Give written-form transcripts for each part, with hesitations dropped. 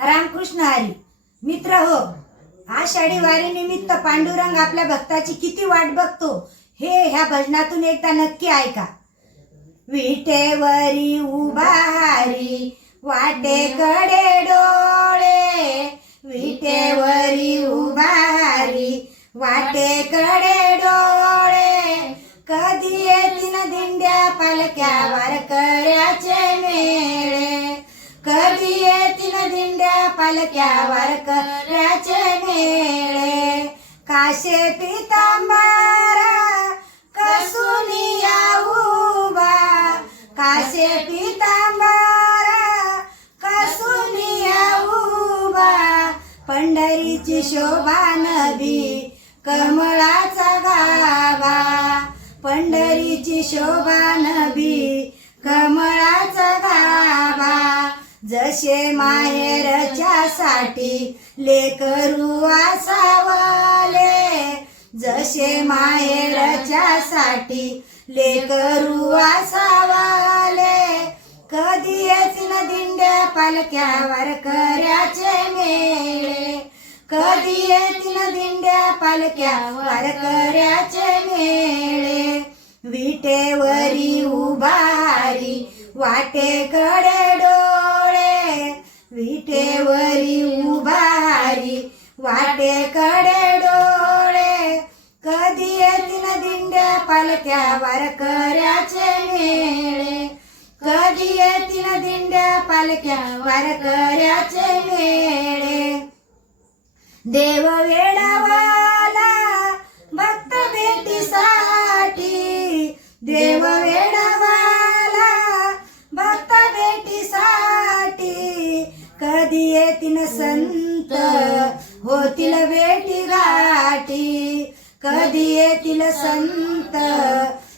रामकृष्ण हरी. मित्र हो, आषाढी वारी निमित्त पांडुरंग आपल्या भक्ताची किती वाट बघतो हे ह्या भजनातून एकदा नक्की ऐका. विटेवरी उभा हरी वाटेकडे डोळे, विटेवरी उभा हरी वाटेकडे डोळे, कधी येतीन दिंड्या पालख्या वारकऱ्याचे मेळे, कधी येतीन दिंड्या पालख्या वारकऱ्याचे मेळे. काशे पितांबरा कसुनिया उभा, काशे पितांबरा कसुनिया उभा, पंढरीची शोभा नभी कमळाचा गाभा, पंढरीची शोभा नभी कमळाचा गाभा. जसे माहेरच्या साठी लेकरू असावले, जसे माहेरच्या साठी लेकरू असावले, कधी येतीन दिंड्या पालख्या वारकऱ्याचे मेळे, कधी येतीन दिंड्या पालख्या वारकऱ्याचे मेळे. विटेवरी उभा हरी वाटेकडे डोळे, विटेवरी उभा हरी वाटेकडे डोळे, कधी येतीन दिंड्या पालख्या वारकऱ्याचे मेळे, कधी येतीन दिंड्या पालख्या वारकऱ्याचे मेळे. देव वेडावाला भक्त भेटीसाठी, देव वेडावाला भक्त भेटीसाठी, कधी येतीन संत होतील भेटी गाठी, कधी येतील संत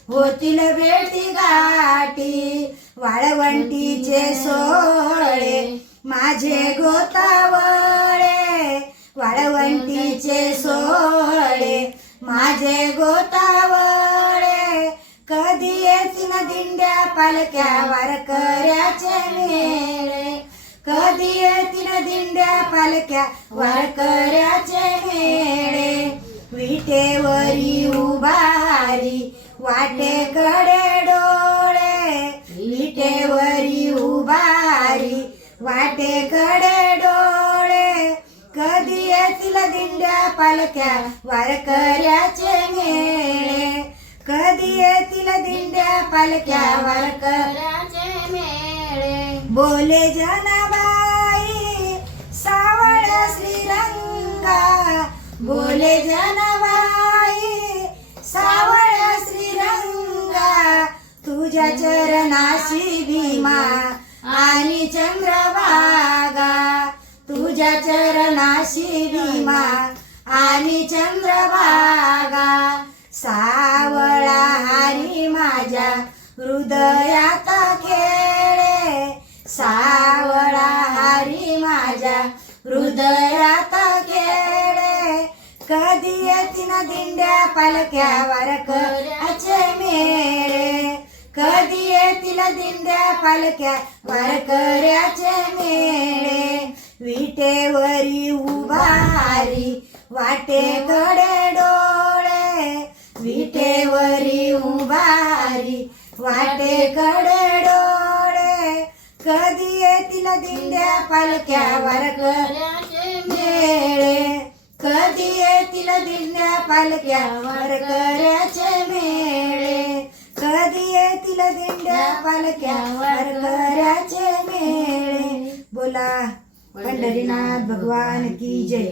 होतील भेटी गाठी. वाळवंटीचे सोहळे माझे गोतावळे, वाळवंटीचे सोहळे माझे गोतावळे, कधी येतीन दिंड्या पालख्या वारकऱ्याचे मेळे, कधी येतीन दिंड्या पालख्या वारकऱ्याचे मेळे. विटेवरी उभा हरी वाटेकडे डोळे, विटेवरी उभा हरी वाटेकडे डोळे, कधी येतील दिंड्या पालख्या वारकऱ्याचे मेळे, कधी येतील दिंड्या पालख्या वारकऱ्याचे मेळे. बोले जनाबाई सावळ्या श्रीरंगा, बोले जनाबाई सावळ्या श्रीरंगा, तुझ्या चरणाशी भीमा आणि चंद्रभागा, तुझ्या चरणाशी भीमा आणि चंद्रभागा. सावळा हरी माझ्या हृदयात खेळे, सावळा हरी माझ्या हृदयात खेळे, कधी येतीन दिंड्या पालख्या वारकऱ्याचे मेळे, कधी येतील दिंड्या पालख्या वारकऱ्याचे मेळे. विटेवरी उभा हरी वाटेकडे डोळे, विटेवरी उभा हरी वाटेकडे डोळे, कधी येतील दिंड्या पालख्या वारकऱ्याचे मेळे, कधी येतील दिंड्या पालख्या वारकऱ्याचे मेळे, कधी येतील दिंड्या पालख्या वारकऱ्याचे मेळे. बोला पंढरीनाथ भगवान की जय.